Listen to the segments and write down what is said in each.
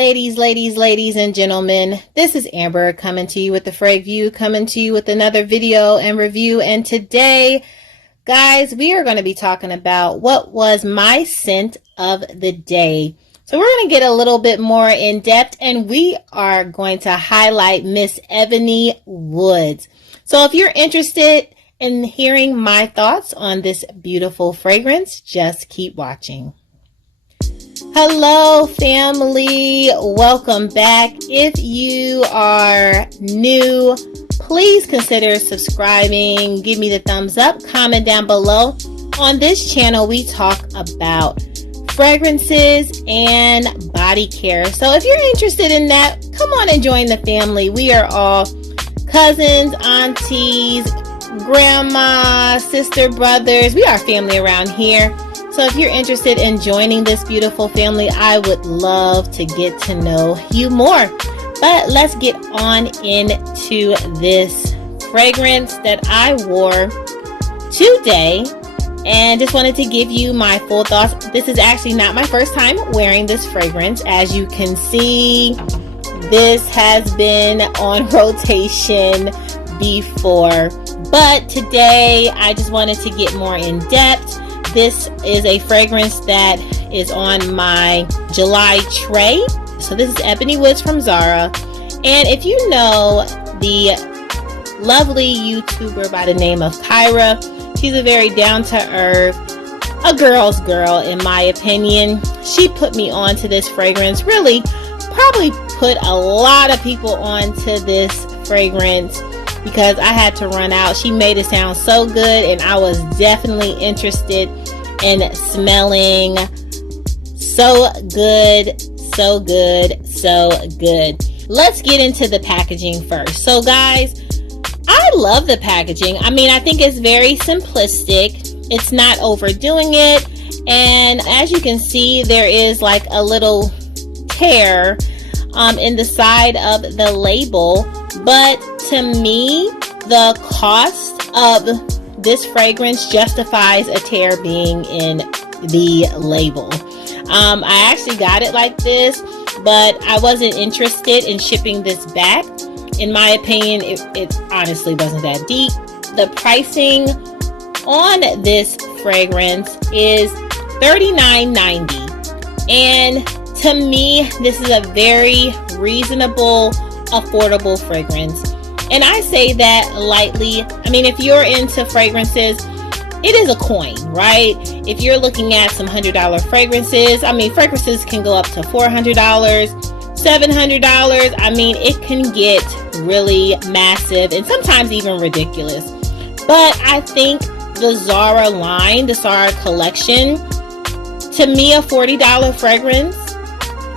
Ladies and gentlemen, this is Amber coming to you with the Frag View, coming to you with another video and review. And today, guys, we are going to be talking about what was my scent of the day. So we're going to get a little bit more in depth, and we are going to highlight Miss Ebony Woods. So if you're interested in hearing my thoughts on this beautiful fragrance, just keep watching. Hello family, welcome back. If you are new, please consider subscribing, give me the thumbs up, comment down below. On this channel we talk about fragrances and body care, so if you're interested in that, come on and join the family. We are all cousins, aunties, grandma, sister, brothers. We are family around here. So if you're interested in joining this beautiful family, I would love to get to know you more. But let's get on into this fragrance that I wore today, and just wanted to give you my full thoughts. This is actually not my first time wearing this fragrance. As you can see, this has been on rotation before, but today I just wanted to get more in depth. This is a fragrance that is on my July tray. So this is Ebony Woods from Zara. And if you know the lovely YouTuber by the name of Kyra, she's a very down-to-earth, a girl's girl in my opinion. She put me onto this fragrance, really probably put a lot of people onto this fragrance, because I had to run out. She made it sound so good, and I was definitely interested in smelling so good, so good, so good. Let's get into the packaging first. So guys, I love the packaging. I mean, I think it's very simplistic. It's not overdoing it. And as you can see, there is like a little tear in the side of the label. But to me, the cost of this fragrance justifies a tear being in the label. I actually got it like this, but I wasn't interested in shipping this back. In my opinion, it honestly wasn't that deep. The pricing on this fragrance is $39.90, and to me, this is a very reasonable, affordable fragrance. And I say that lightly. I mean, if you're into fragrances, it is a coin, right? If you're looking at some $100 fragrances, I mean, fragrances can go up to $400, $700. I mean, it can get really massive and sometimes even ridiculous. But I think the Zara line, the Zara collection, to me, a $40 fragrance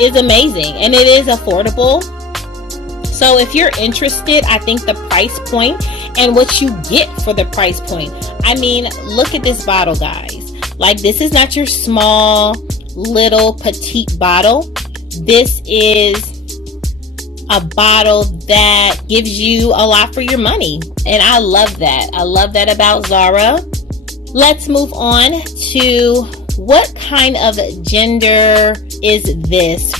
is amazing, and it is affordable. So if you're interested, I think the price point and what you get for the price point. I mean, look at this bottle, guys. Like, this is not your small, little, petite bottle. This is a bottle that gives you a lot for your money. And I love that. I love that about Zara. Let's move on to what kind of gender is this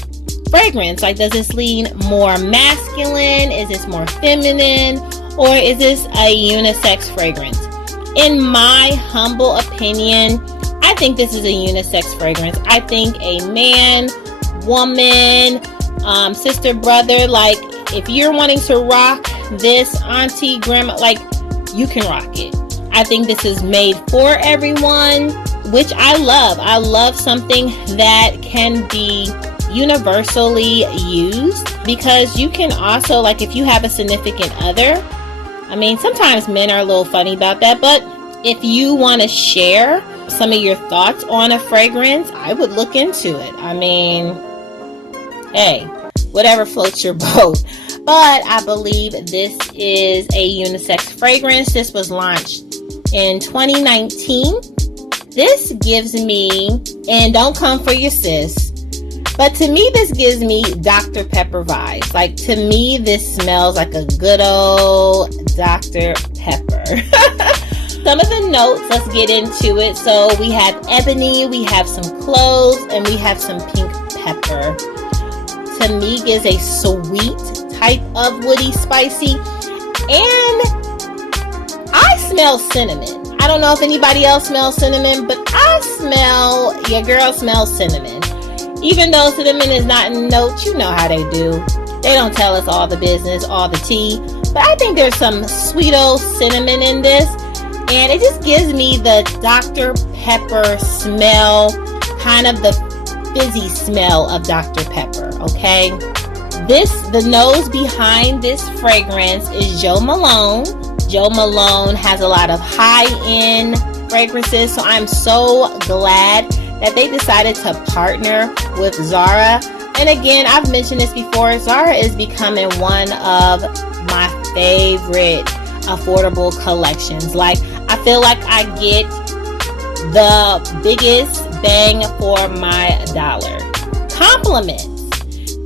fragrance? Like, does this lean more masculine? Is this more feminine? Or is this a unisex fragrance? In my humble opinion, I think this is a unisex fragrance. I think a man, woman, sister, brother, like, if you're wanting to rock this, auntie, grandma, like, you can rock it. I think this is made for everyone, which I love. I love something that can be universally used, because you can also, like, if you have a significant other, I mean, sometimes men are a little funny about that, but if you want to share some of your thoughts on a fragrance, I would look into it. I mean, hey, whatever floats your boat. But I believe this is a unisex fragrance. This was launched in 2019. This gives me, and don't come for your sis, but to me, this gives me Dr. Pepper vibes. Like, to me, this smells like a good old Dr. Pepper. Some of the notes, let's get into it. So we have ebony, we have some cloves, and we have some pink pepper. to me gives a sweet type of woody spicy, and I smell cinnamon. I don't know if anybody else smells cinnamon, but your girl smells cinnamon. Even though cinnamon is not in notes, you know how they do. They don't tell us all the business, all the tea. But I think there's some sweet old cinnamon in this. And it just gives me the Dr. Pepper smell, kind of the fizzy smell of Dr. Pepper, okay? The nose behind this fragrance is Jo Malone. Jo Malone has a lot of high-end fragrances, so I'm so glad that they decided to partner with Zara. And again, I've mentioned this before, Zara is becoming one of my favorite affordable collections. Like, I feel like I get the biggest bang for my dollar. Compliments.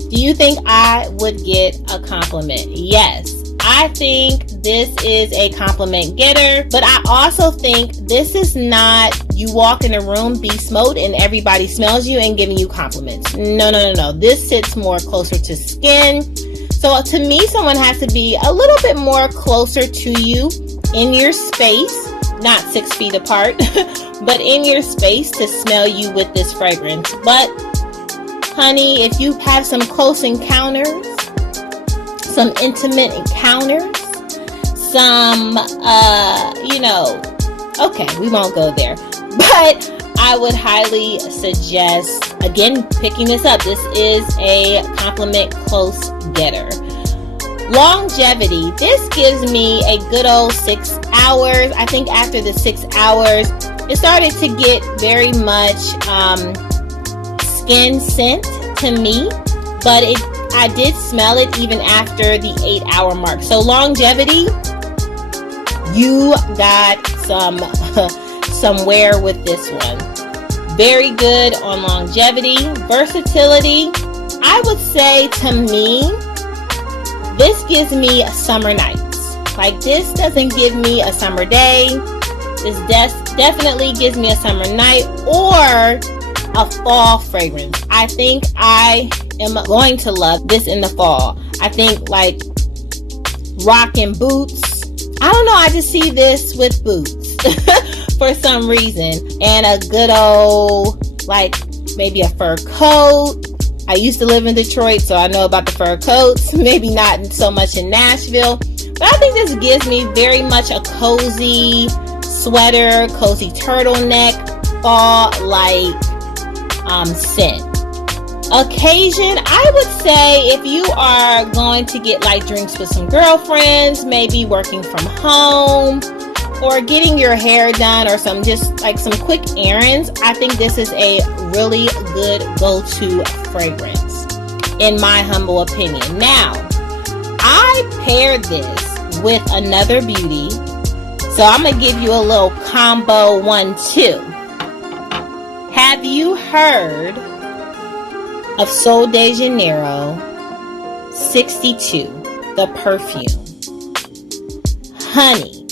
Do you think I would get a compliment? Yes. I think this is a compliment getter, but I also think this is not you walk in a room, beast mode, and everybody smells you and giving you compliments. No. This sits more closer to skin. So to me, someone has to be a little bit more closer to you in your space, not 6 feet apart, but in your space to smell you with this fragrance. But honey, if you have some close encounters, some intimate encounters, some, okay, we won't go there. But I would highly suggest, again, picking this up. This is a compliment close getter. Longevity. This gives me a good old 6 hours. I think after the 6 hours, it started to get very much skin scent to me, but I did smell it even after the 8-hour mark. So longevity, you got some wear with this one. Very good on longevity. Versatility, I would say to me, this gives me summer nights. Like, this doesn't give me a summer day. This definitely gives me a summer night or a fall fragrance. I think I am going to love this in the fall. I think like rocking boots. I don't know, I just see this with boots for some reason. And a good old, like maybe a fur coat. I used to live in Detroit, so I know about the fur coats. Maybe not so much in Nashville. But I think this gives me very much a cozy sweater, cozy turtleneck, fall-like scent. Occasion, I would say if you are going to get like drinks with some girlfriends, maybe working from home, or getting your hair done, or some quick errands, I think this is a really good go-to fragrance, in my humble opinion. Now, I paired this with another beauty, so I'm gonna give you a little combo 1-2. Have you heard of Sol de Janeiro 62, the perfume? Honey,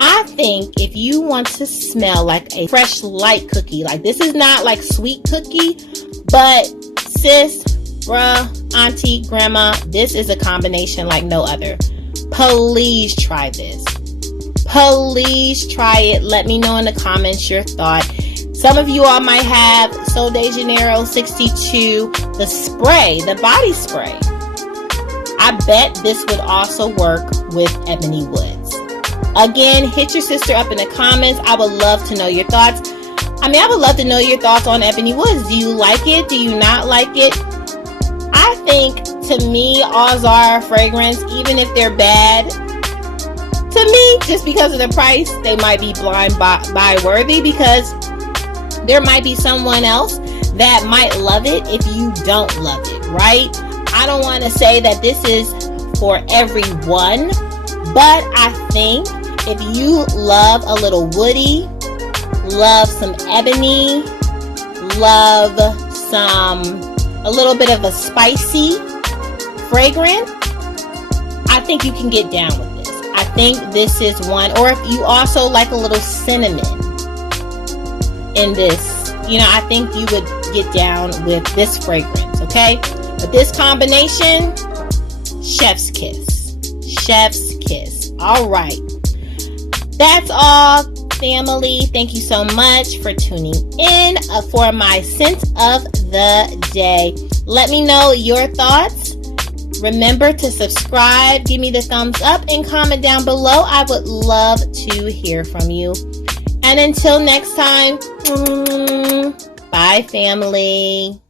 I think if you want to smell like a fresh light cookie, like this is not like sweet cookie, but sis, bruh, auntie, grandma, this is a combination like no other. Please try this. Please try it. Let me know in the comments your thought. Some of you all might have Sol de Janeiro 62, the spray, the body spray. I bet this would also work with Ebony Woods. Again, hit your sister up in the comments. I would love to know your thoughts. I would love to know your thoughts on Ebony Woods. Do you like it? Do you not like it? I think, to me, all Zara fragrance, even if they're bad, to me, just because of the price, they might be blind buy worthy, because there might be someone else that might love it if you don't love it, right? I don't want to say that this is for everyone, but I think if you love a little woody, love some ebony, love a little bit of a spicy fragrance, I think you can get down with this. I think this is one. Or if you also like a little cinnamon in this, I think you would get down with this fragrance, okay? But this combination, chef's kiss. Chef's kiss. All right. That's all, family. Thank you so much for tuning in for my scent of the day. Let me know your thoughts. Remember to subscribe, give me the thumbs up, and comment down below. I would love to hear from you. And until next time, bye, family.